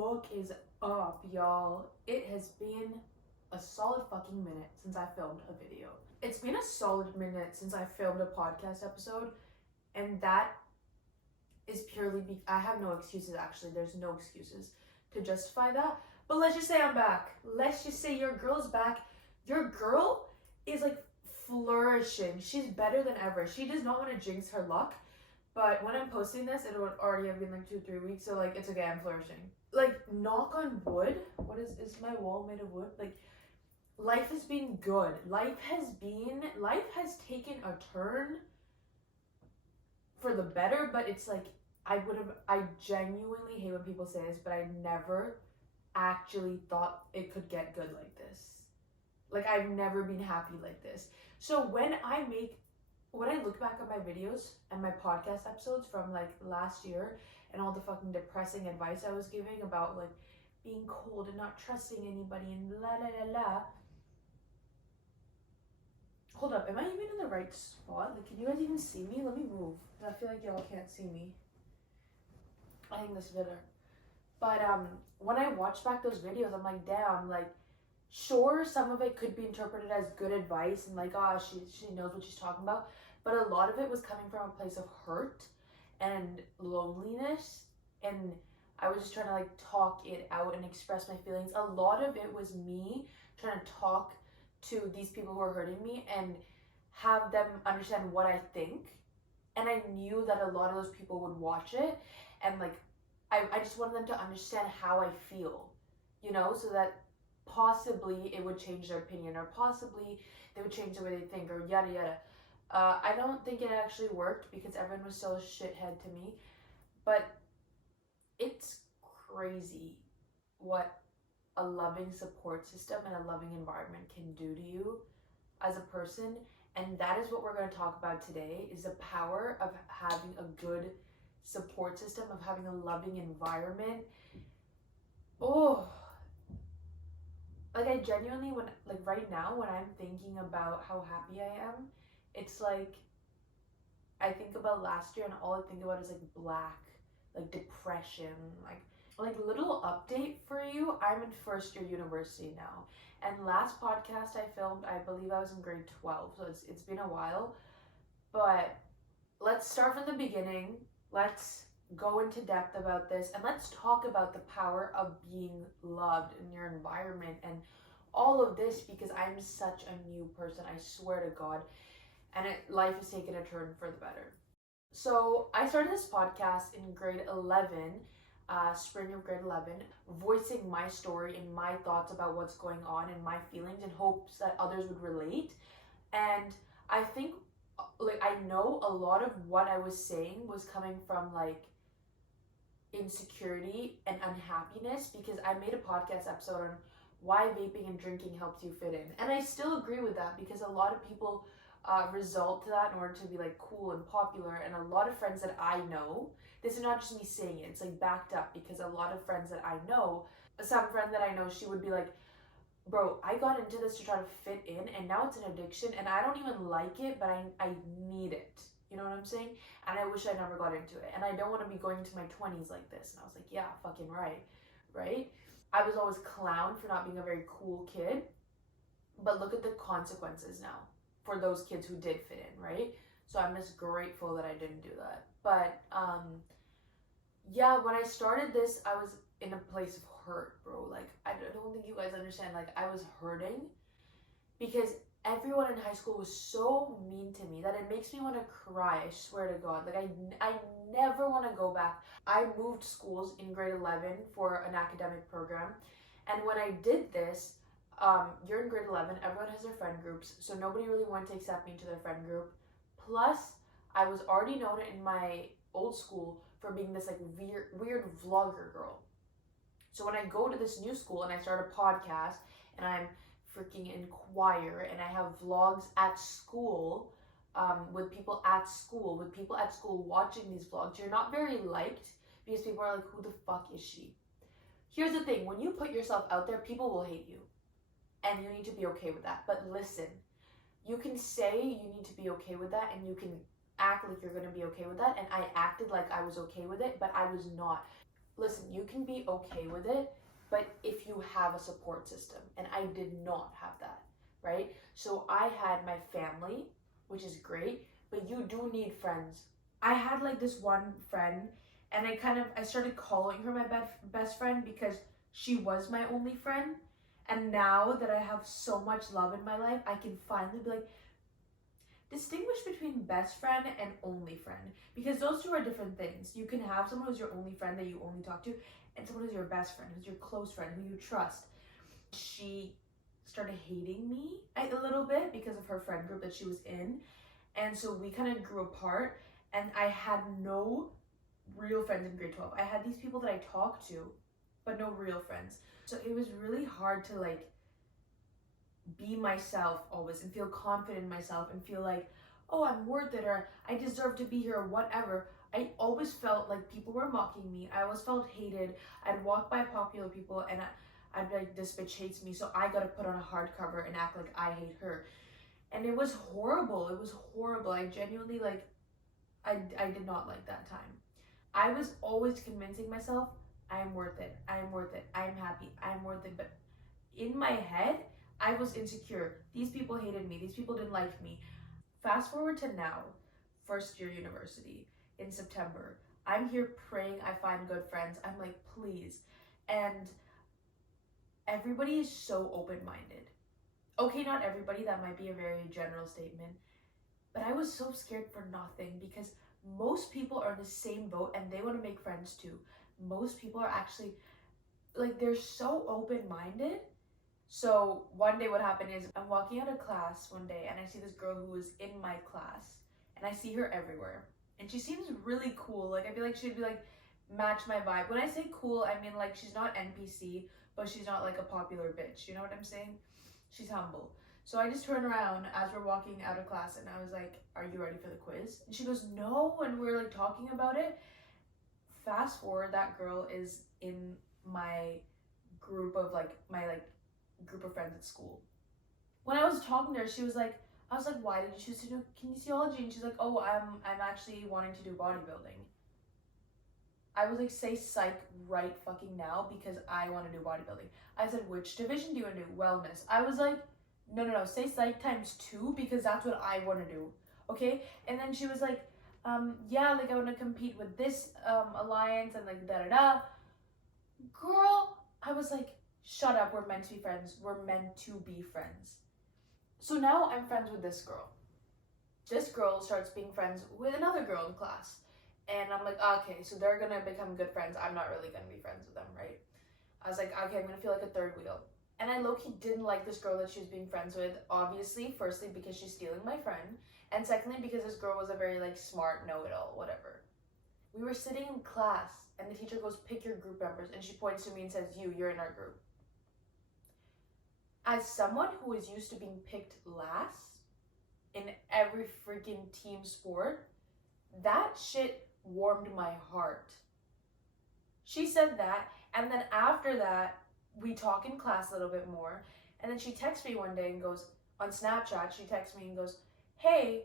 fuck is up, y'all? It has been a solid fucking minute since I filmed a video. It's been a solid minute since I filmed a podcast episode, and that is purely I have no excuses, actually. There's no excuses to justify that. But let's just say I'm back. Let's just say your girl's back. Your girl is like flourishing. She's better than ever. She does not want to jinx her luck. But when I'm posting this, it would already have been like 2-3 weeks. So like, it's okay, I'm flourishing. Like, knock on wood. What is my wall made of wood? Like, life has been good. Life has taken a turn for the better, but it's like, I genuinely hate when people say this, but I never actually thought it could get good like this. Like, I've never been happy like this. So when I look back at my videos and my podcast episodes from like last year and all the fucking depressing advice I was giving about like being cold and not trusting anybody and la la la la. Hold up, am I even in the right spot? Like, can you guys even see me? Let me move. I feel like y'all can't see me. I think this is better. But when I watch back those videos, I'm like, damn, like, sure, some of it could be interpreted as good advice and like, she knows what she's talking about. But a lot of it was coming from a place of hurt and loneliness. And I was just trying to like talk it out and express my feelings. A lot of it was me trying to talk to these people who are hurting me and have them understand what I think. And I knew that a lot of those people would watch it. And like, I just wanted them to understand how I feel, you know, so that possibly it would change their opinion, or possibly they would change the way they think, or yada yada. I don't think it actually worked because everyone was still a shithead to me, but it's crazy what a loving support system and a loving environment can do to you as a person. And that is what we're going to talk about today, is the power of having a good support system, of having a loving environment. Oh, like, I genuinely, right now, when I'm thinking about how happy I am, it's like, I think about last year and all I think about is like black, like depression, like little update for you. I'm in first year university now. And last podcast I filmed, I believe I was in grade 12. So it's been a while, but let's start from the beginning. Let's go into depth about this, and let's talk about the power of being loved in your environment and all of this, because I'm such a new person, I swear to God, and life has taken a turn for the better. So I started this podcast in grade 11, spring of grade 11, voicing my story and my thoughts about what's going on and my feelings in hopes that others would relate. And I think, like, I know a lot of what I was saying was coming from like insecurity and unhappiness, because I made a podcast episode on why vaping and drinking helps you fit in, and I still agree with that, because a lot of people result to that in order to be like cool and popular. And a lot of friends that I know, this is not just me saying it, it's like backed up, because a lot of friends that I know, some friend that I know, she would be like, bro, I got into this to try to fit in, and now it's an addiction, and I don't even like it, but I need it. You know what I'm saying? And I wish I never got into it. And I don't want to be going into my 20s like this. And I was like, yeah, fucking right. Right? I was always clowned for not being a very cool kid. But look at the consequences now for those kids who did fit in, right? So I'm just grateful that I didn't do that. But, yeah, when I started this, I was in a place of hurt, bro. Like, I don't think you guys understand. Like, I was hurting because everyone in high school was so mean to me that it makes me want to cry. I swear to God. Like, I never want to go back. I moved schools in grade 11 for an academic program. And when I did this, you're in grade 11, everyone has their friend groups, so nobody really wanted to accept me into their friend group. Plus, I was already known in my old school for being this like weird vlogger girl. So when I go to this new school and I start a podcast and I'm freaking in choir and I have vlogs at school, with people at school watching these vlogs, you're not very liked, because people are like, who the fuck is she? Here's the thing, when you put yourself out there, people will hate you, and you need to be okay with that. But listen, you can say you need to be okay with that, and you can act like you're going to be okay with that, and I acted like I was okay with it, but I was not. listen, you can be okay with it, but if you have a support system, and I did not have that, right? So I had my family, which is great, but you do need friends. I had like this one friend, and I started calling her my best friend because she was my only friend. And now that I have so much love in my life, I can finally be like, distinguish between best friend and only friend, because those two are different things. You can have someone who's your only friend that you only talk to, and someone who's your best friend, who's your close friend, who you trust. She started hating me a little bit because of her friend group that she was in, and so we kind of grew apart, and I had no real friends in grade 12. I had these people that I talked to, but no real friends. So it was really hard to like be myself always and feel confident in myself and feel like, oh, I'm worth it, or I deserve to be here, or whatever. I always felt like people were mocking me. I always felt hated. I'd walk by popular people and I'd be like, this bitch hates me, so I gotta put on a hardcover and act like I hate her. And it was horrible. It was horrible. I genuinely like, I did not like that time. I was always convincing myself, I am worth it. I am worth it. I am happy. I am worth it. But in my head, I was insecure. These people hated me. These people didn't like me. Fast forward to now, first year university in September. I'm here praying I find good friends. I'm like, please. And everybody is so open-minded. Okay, not everybody. That might be a very general statement. But I was so scared for nothing because most people are in the same boat and they want to make friends too. Most people are actually, like, they're so open-minded. So one day what happened is I'm walking out of class one day and I see this girl who was in my class and I see her everywhere. And she seems really cool. Like, I feel like she'd be like, match my vibe. When I say cool, I mean like she's not NPC, but she's not like a popular bitch. You know what I'm saying? She's humble. So I just turn around as we're walking out of class and I was like, are you ready for the quiz? And she goes, no. And we're like talking about it. Fast forward, that girl is in my group of like, my like group of friends at school. When I was talking to her, she was like, I was like, why did you choose to do kinesiology? And she's like, oh, I'm actually wanting to do bodybuilding. I was like, say psych right fucking now because I want to do bodybuilding. I said, which division do you want to do? Wellness. I was like, no, say psych times 2 because that's what I want to do. Okay? And then she was like, yeah, like I want to compete with this alliance and like da-da-da. Girl, I was like, shut up, we're meant to be friends. We're meant to be friends. So now I'm friends with this girl. This girl starts being friends with another girl in class. And I'm like, okay, so they're gonna become good friends. I'm not really gonna be friends with them, right? I was like, okay, I'm gonna feel like a third wheel. And I low-key didn't like this girl that she was being friends with, obviously, firstly, because she's stealing my friend, and secondly, because this girl was a very, like, smart know-it-all, whatever. We were sitting in class, and the teacher goes, pick your group members, and she points to me and says, you're in our group. As someone who is used to being picked last in every freaking team sport, that shit warmed my heart. She said that, and then after that, we talk in class a little bit more, and then she texts me one day and goes, on Snapchat, she texts me and goes, hey,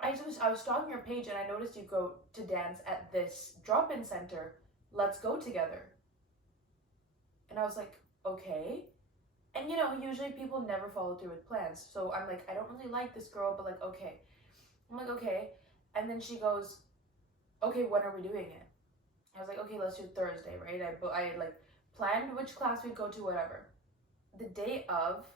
I was stalking your page and I noticed you go to dance at this drop-in center. Let's go together. And I was like, okay. And you know, usually people never follow through with plans. So I'm like, I don't really like this girl, but like, okay. I'm like, okay. And then she goes, okay, when are we doing it? I was like, okay, let's do Thursday, right? I like planned which class we'd go to, whatever. The day of,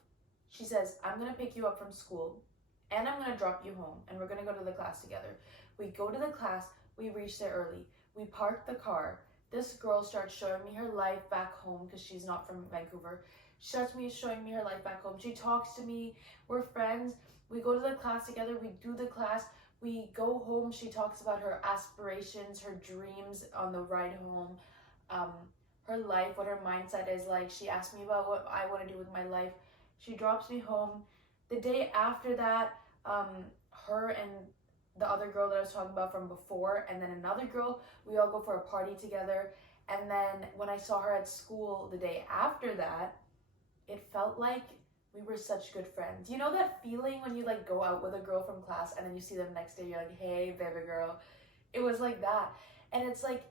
she says, I'm gonna pick you up from school and I'm gonna drop you home and we're gonna go to the class together. We go to the class, we reach there early. We park the car. This girl starts showing me her life back home because she's not from Vancouver. She starts showing me her life back home. She talks to me, we're friends. We go to the class together, we do the class. We go home, she talks about her aspirations, her dreams on the ride home, her life, what her mindset is like. She asked me about what I want to do with my life. She drops me home. The day after that, her and the other girl that I was talking about from before, and then another girl, we all go for a party together. And then when I saw her at school the day after that, it felt like we were such good friends. You know that feeling when you like go out with a girl from class and then you see them next day, you're like, hey, baby girl. It was like that. And it's like,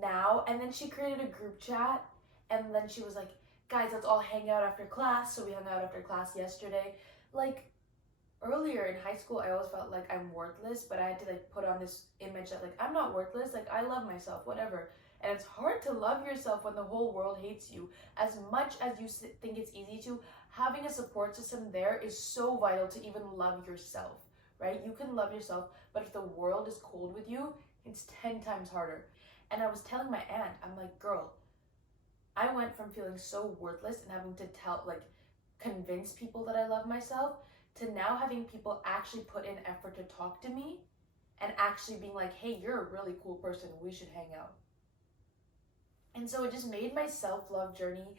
now. And then she created a group chat, and then she was like, guys, let's all hang out after class. So we hung out after class yesterday. Like, earlier in high school, I always felt like I'm worthless, but I had to like put on this image that like I'm not worthless, like I love myself, whatever. And it's hard to love yourself when the whole world hates you. As much as you think it's easy to, having a support system there is so vital to even love yourself, right? You can love yourself, but if the world is cold with you, it's 10 times harder. And I was telling my aunt, I'm like, girl, I went from feeling so worthless and having to convince people that I love myself to now having people actually put in effort to talk to me and actually being like, hey, you're a really cool person, we should hang out. And so it just made my self-love journey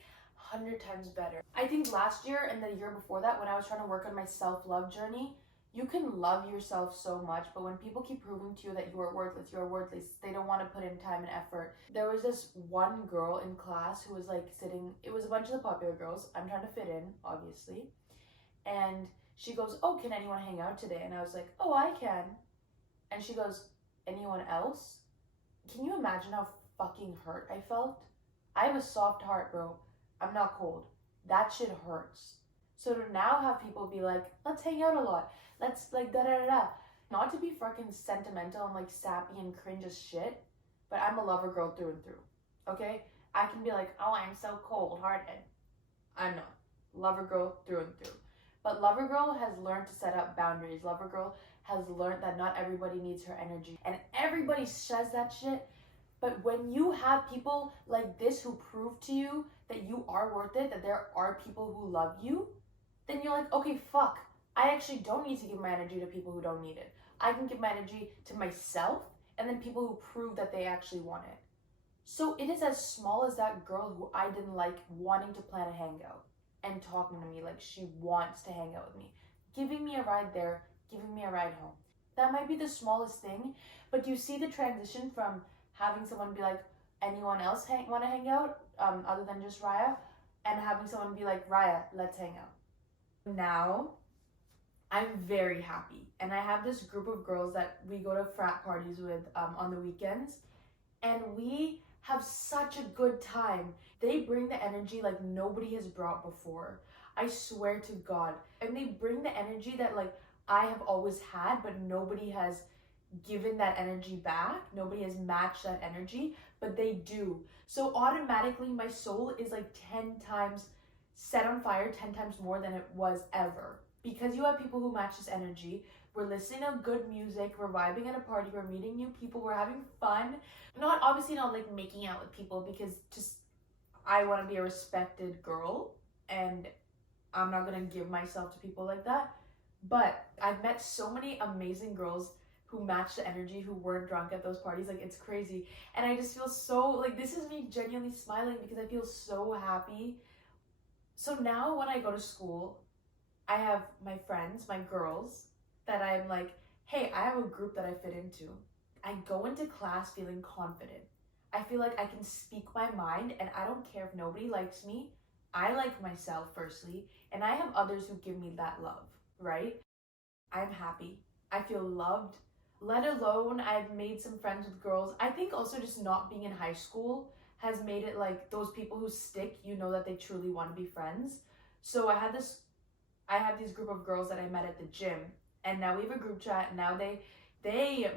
100 times better. I think last year and the year before that, when I was trying to work on my self-love journey, you can love yourself so much, but when people keep proving to you that you are worthless, they don't want to put in time and effort. There was this one girl in class who was like sitting, it was a bunch of the popular girls, I'm trying to fit in, obviously, and she goes, oh, can anyone hang out today? And I was like, oh, I can. And she goes, anyone else? Can you imagine how fucking hurt I felt? I have a soft heart, bro. I'm not cold. That shit hurts. So to now have people be like, let's hang out a lot. Let's like da da da da. Not to be fucking sentimental and like sappy and cringe as shit, but I'm a lover girl through and through. Okay? I can be like, oh, I'm so cold hearted. I'm not. Lover girl through and through. But Lover Girl has learned to set up boundaries. Lover Girl has learned that not everybody needs her energy. And everybody says that shit. But when you have people like this who prove to you that you are worth it, that there are people who love you, then you're like, okay, fuck. I actually don't need to give my energy to people who don't need it. I can give my energy to myself and then people who prove that they actually want it. So it is as small as that girl who I didn't like wanting to plan a hangout and talking to me like she wants to hang out with me, giving me a ride there, giving me a ride home. That might be the smallest thing, but you see the transition from having someone be like, anyone else want to hang out other than just Raya, and having someone be like, Raya, let's hang out. Now, I'm very happy, and I have this group of girls that we go to frat parties with on the weekends, and we have such a good time. They bring the energy like nobody has brought before. I swear to God. And they bring the energy that like I have always had, but nobody has given that energy back. Nobody has matched that energy, but they do. So automatically my soul is like 10 times set on fire, 10 times more than it was ever. Because you have people who match this energy. We're listening to good music, we're vibing at a party, we're meeting new people, we're having fun. Obviously not like making out with people, because just I want to be a respected girl and I'm not going to give myself to people like that. But I've met so many amazing girls who match the energy, who weren't drunk at those parties. Like, it's crazy. And I just feel so, like, this is me genuinely smiling because I feel so happy. So now when I go to school, I have my friends, my girls, that I'm like, hey, I have a group that I fit into. I go into class feeling confident. I feel like I can speak my mind and I don't care if nobody likes me. I like myself firstly, and I have others who give me that love, right? I'm happy. I feel loved. Let alone I've made some friends with girls. I think also just not being in high school has made it like those people who stick, you know that they truly want to be friends. So I have this group of girls that I met at the gym, and now we have a group chat, and now they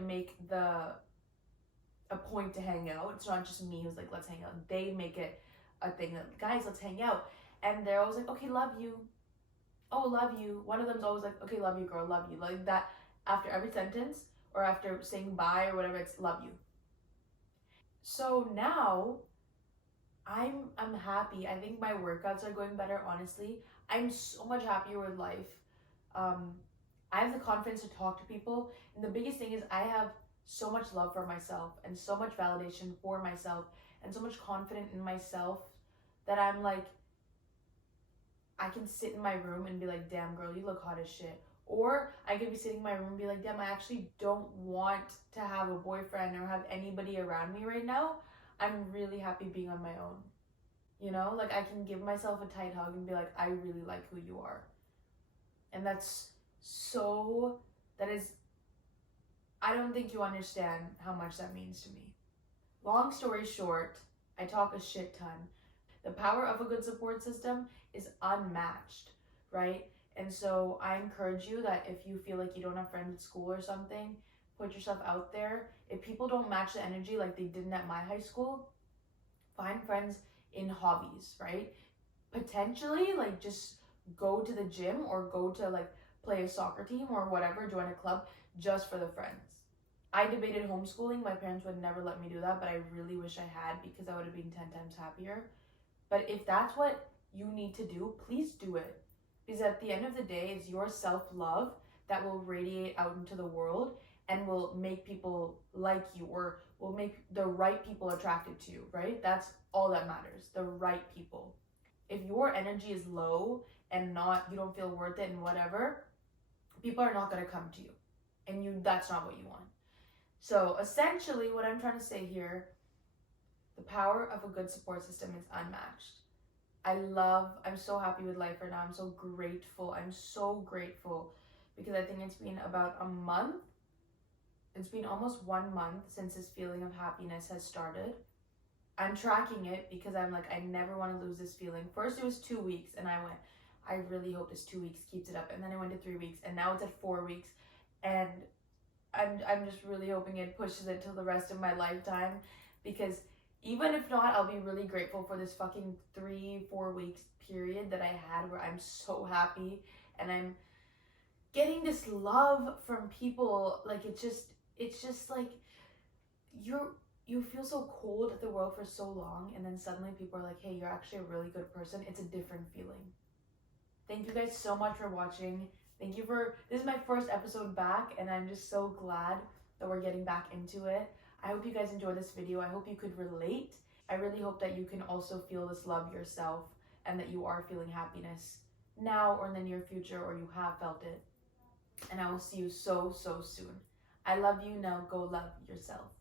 make a point to hang out. It's not just me who's like, let's hang out. They make it a thing that, guys, let's hang out. And they're always like, okay, love you. Oh, love you. One of them's always like, okay, love you, girl, love you. Like that after every sentence or after saying bye or whatever, it's love you. So now I'm happy. I think my workouts are going better, honestly. I'm so much happier with life. I have the confidence to talk to people. And the biggest thing is I have so much love for myself and so much validation for myself and so much confidence in myself that I'm like, I can sit in my room and be like, damn girl, you look hot as shit. Or I could be sitting in my room and be like, damn, I actually don't want to have a boyfriend or have anybody around me right now. I'm really happy being on my own. You know, like I can give myself a tight hug and be like, I really like who you are. And I don't think you understand how much that means to me. long story short, I talk a shit ton. The power of a good support system is unmatched, right? And so I encourage you that if you feel like you don't have friends at school or something, put yourself out there. If people don't match the energy like they didn't at my high school, find friends in hobbies, right? Potentially, like, just go to the gym or go to like play a soccer team or whatever, join a club just for the friends. I debated homeschooling. My parents would never let me do that, but I really wish I had, because I would have been 10 times happier. But if that's what you need to do, please do it. Because at the end of the day, it's your self-love that will radiate out into the world and will make people like you, or will make the right people attracted to you, right? That's all that matters, the right people. If your energy is low and you don't feel worth it and whatever, people are not going to come to you. And that's not what you want. So essentially what I'm trying to say here, the power of a good support system is unmatched. I'm so happy with life right now. I'm so grateful. I'm so grateful because I think it's been about a month. It's been almost 1 month since this feeling of happiness has started. I'm tracking it because I'm like, I never want to lose this feeling. First it was 2 weeks and I went, I really hope this 2 weeks keeps it up. And then it went to 3 weeks and now it's at 4 weeks. And I'm just really hoping it pushes it till the rest of my lifetime, because even if not, I'll be really grateful for this fucking 3-4 weeks period that I had where I'm so happy and I'm getting this love from people. Like, it's just like you feel so cold at the world for so long, and then suddenly people are like, hey, you're actually a really good person. It's a different feeling. Thank you guys so much for watching. This is my first episode back, and I'm just so glad that we're getting back into it. I hope you guys enjoyed this video. I hope you could relate. I really hope that you can also feel this love yourself, and that you are feeling happiness now or in the near future, or you have felt it. And I will see you so soon. I love you. Now go love yourself.